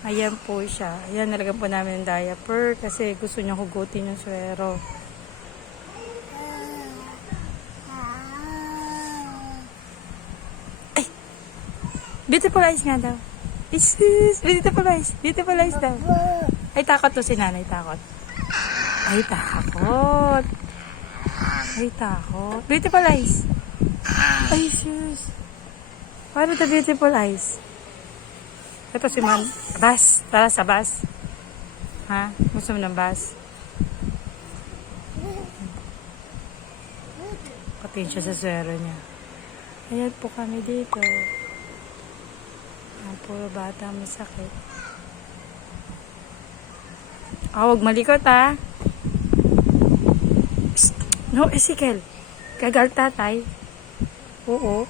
Ayan po siya. Ayan, nalagyan po namin ng diaper kasi gusto niya hugutin yung swero. Ay! Beautiful eyes nga daw. Isus! Beautiful eyes. Beautiful eyes daw. Ay, takot to si nanay. Takot. Ay, takot. Ay, takot. Beautiful eyes. Ay, sus. Paano the beautiful eyes? Ito si Man. Bas. Tara sa bus. Ha? Gusto mo ng bus? Patin siya sa swero niya. Ayan po kami dito. Ang puro bata may sakit. Huwag malikot ha. Psst. No, Ezekiel. Gagal tatay. Oo.